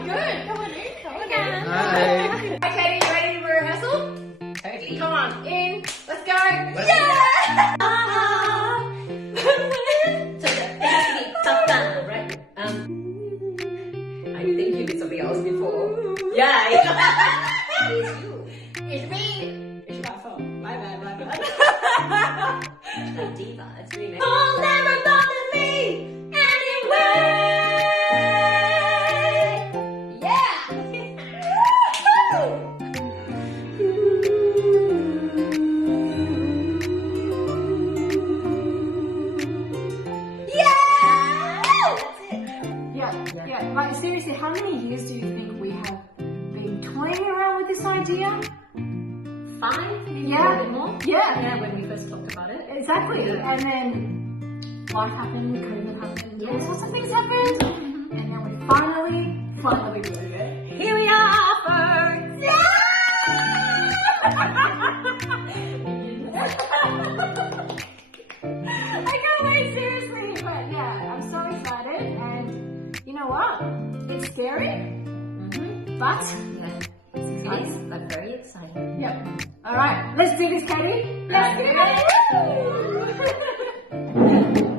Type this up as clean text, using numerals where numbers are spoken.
good. Come on in. Come on in. Hi. Okay, you ready for rehearsal? Totally. Come on, in. Let's go. Yeah! So it has to be top down, right? I think you did something else before. Yeah. It's you. It's me. It's your fault. My bad. A diva. That's really nice. I'll never bother me anyway. Yeah! Yeah. Like seriously, how many years do you think we have been toying around with this idea? 5? Maybe Yeah. a little bit more? Yeah. Yeah, when we first talked about it. Exactly. Yeah. And then life happened, COVID happened, all sorts of things happened. And now we finally doing it. Here we are first. I can't wait, seriously. But yeah, I'm so excited. And you know what? It's scary, but Yeah. it's It exciting. is, but very exciting. Yep. All right, let's do this, Kerri. Let's do it.